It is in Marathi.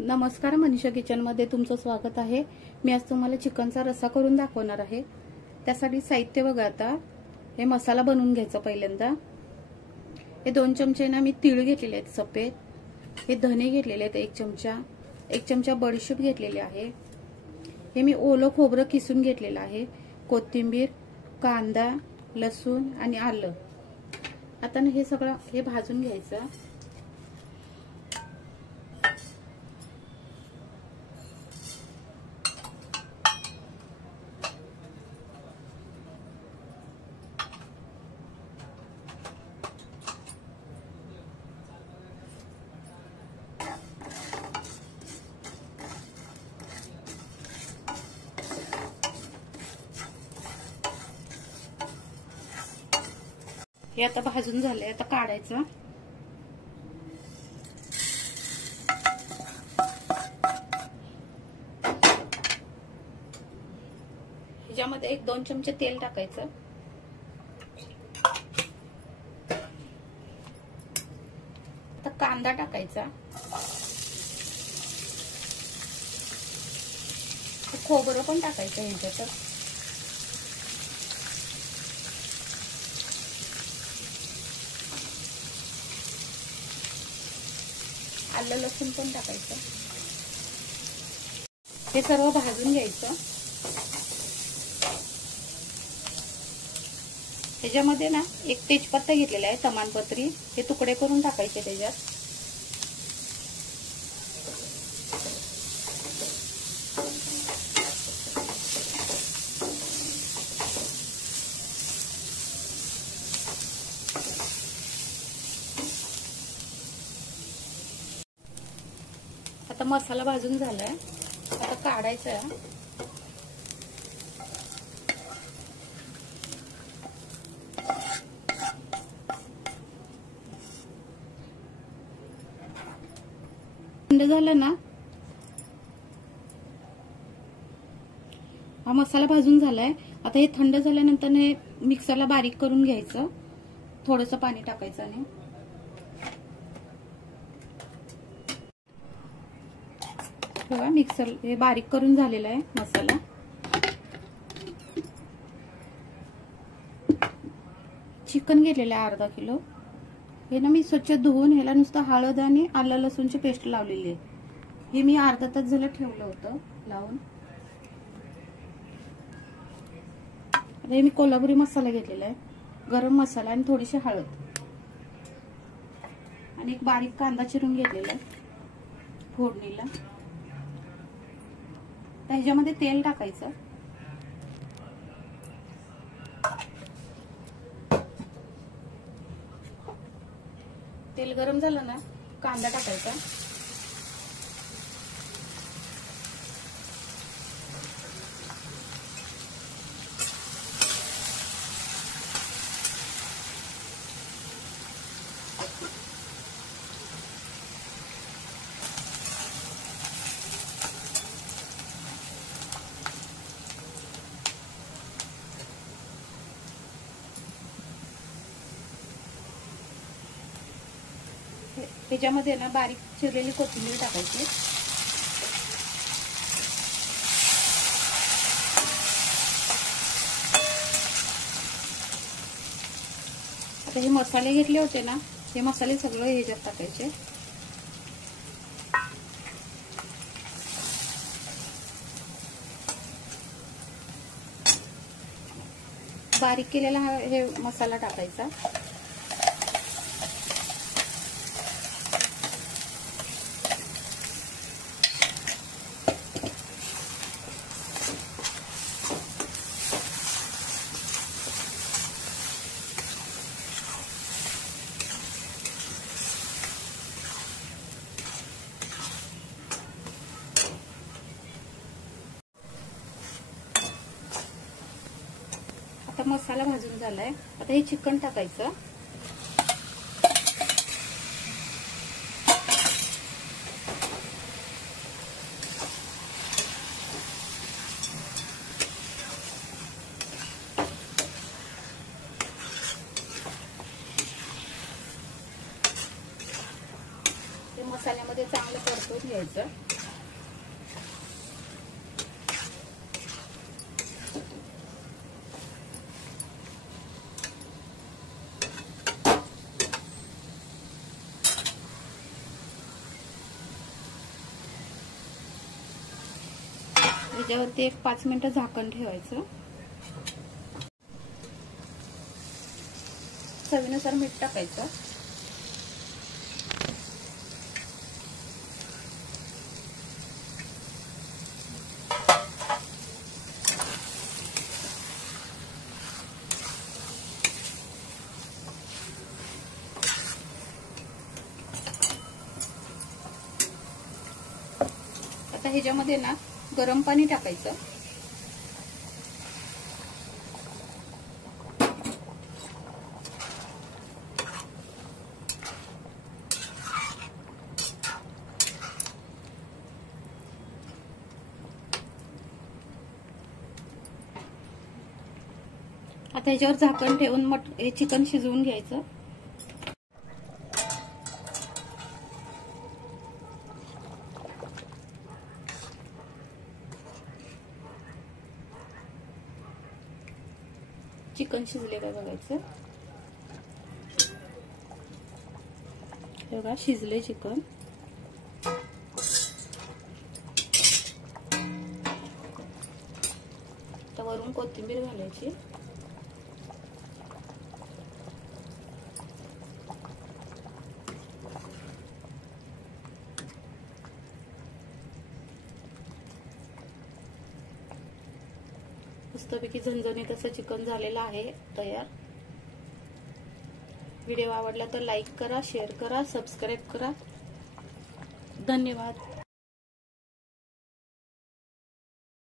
नमस्कार, मनीषा किचन मध्ये तुमचं स्वागत आहे। मी आज तुम्हाला चिकनचा रस्सा करून दाखवणार आहे। त्यासाठी साहित्य बघा। आता हे मसाला बनवून घ्यायचा। पहिल्यांदा हे 2 चमचे ना मी तीळ घेतलेले आहेत सफेद, हे धने घेतलेले आहेत 1 चमचा बडीशेप घेतलेले आहे। हे मी ओलं खोबरं किसून घेतलेलं आहे, कोथिंबीर, कांदा, लसूण आणि आलं। आता हे सगळं हे भाजून घ्यायचं। हे आता भाजून झाले, आता काढायचं। ह्याच्यामध्ये 1-2 चमचे तेल टाकायचं। आता कांदा टाकायचा, खोबरं पण टाकायचं ह्याच्यात। आलं लसूण पण टाकायचं। हे सर्व भाजून घ्यायचं। ह्याच्यामध्ये ना 1 तेजपत्ता घेतलेला आहे, तमालपत्री, हे तुकडे करून टाकायचे त्याच्यात। आता मसाला भाजून झालाय, आता काढायचा आहे। थंड झाला ना, हा मसाला भाजून झालाय। आता हे थंड झाल्यानंतर हे मिक्सरला बारीक करून घ्यायचं, थोडंसं पाणी टाकायचं आणि बघा मिक्सर हे बारीक करून झालेला आहे मसाला। चिकन घेतलेलं आहे अर्धा किलो। हे ना मी स्वच्छ धुवून ह्याला नुसतं हळद आणि आलं लसूणची पेस्ट लावलेली आहे। हे मी अर्धा तास झालं ठेवलं होतं लावून। हे मी कोल्हापुरी मसाला घेतलेला आहे, गरम मसाला आणि थोडीशी हळद आणि 1 बारीक कांदा चिरून घेतलेला आहे फोडणीला। ह्याच्यामध्ये तेल टाकायचं। तेल गरम झालं ना, कांदा टाकायचा। त्याच्यामध्ये ना बारीक चिरलेली कोथिंबीर टाकायची। आता हे मसाले घेतले होते ना, हे मसाले सगळे ह्याच्यात टाकायचे। बारीक केलेला हे मसाला टाकायचा। आता मसाला भाजून झालाय, आता हे चिकन टाकायचं। मसाल्यामध्ये चांगलं परतून घ्यायचं. त्याच्यावरती एक 5 मिनिटं झाकण ठेवायचं. चवीनुसार मीठ टाकायचं. आता ह्याच्यामध्ये ना गरम पाणी टाकायचं. आता ह्याच्यावर झाकण ठेवून हे चिकन शिजवून घ्यायचं. चिकन शिजले का बघायचं. बघा शिजले चिकन. आता वरून कोथिंबीर घालायची. मस्तपैकी झणझणीत असं चिकन झालेलं आहे तयार. व्हिडिओ आवडला तर लाईक करा, शेअर करा, सबस्क्राईब करा. धन्यवाद.